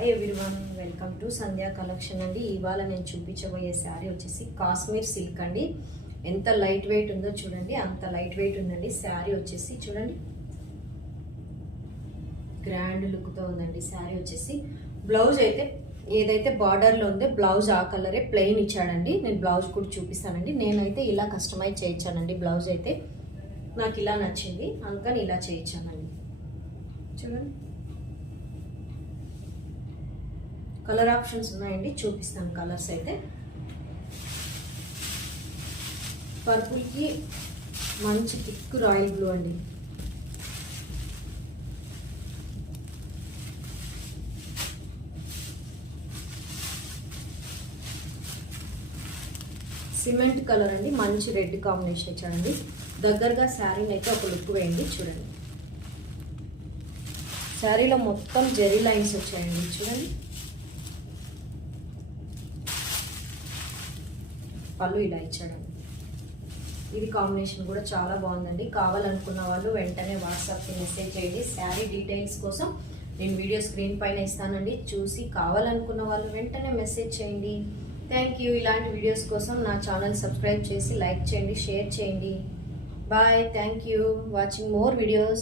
Hi everyone, welcome to Sandhya collection అండి. ఇవాళ నేను చూపించబోయే శారీ వచ్చేసి కాశ్మీర్ సిల్క్ అండి. ఎంత లైట్ వెయిట్ ఉందో చూడండి, అంత లైట్ వెయిట్ ఉందండి. శారీ వచ్చేసి చూడండి, గ్రాండ్ లుక్తో ఉందండి. శారీ వచ్చేసి బ్లౌజ్ అయితే ఏదైతే బార్డర్లో ఉందో బ్లౌజ్ ఆ కలరే ప్లెయిన్ ఇచ్చాడండి. నేను బ్లౌజ్ కూడా చూపిస్తానండి. నేనైతే ఇలా కస్టమైజ్ చేయించానండి. బ్లౌజ్ అయితే నాకు ఇలా నచ్చింది, అందుకని ఇలా చేయించానండి. చూడండి, కలర్ ఆప్షన్స్ ఉన్నాయండి, చూపిస్తాను కలర్స్ అయితే. పర్పుల్కి మంచి థిక్ రాయల్ బ్లూ అండి, సిమెంట్ కలర్ అండి, మంచి రెడ్ కాంబినేషన్ ఇచ్చాడండి. దగ్గరగా శారీని అయితే ఒక లుక్ వేయండి. చూడండి, శారీలో మొత్తం జెరీ లైన్స్ వచ్చాయండి. చూడండి, పళ్ళు ఇలా ఇచ్చాడండి. ఇది కాంబినేషన్ కూడా చాలా బాగుందండి. కావాలనుకున్న వాళ్ళు వెంటనే వాట్సాప్కి మెసేజ్ చేయండి. శారీ డీటెయిల్స్ కోసం నేను వీడియో స్క్రీన్ పైన ఇస్తానండి. చూసి కావాలనుకున్న వాళ్ళు వెంటనే మెసేజ్ చేయండి. Thank you. ఇలాంటి వీడియోస్ కోసం నా ఛానల్ సబ్స్క్రైబ్ చేసి లైక్ చేయండి, షేర్ చేయండి. Bye. Thank you watching more videos.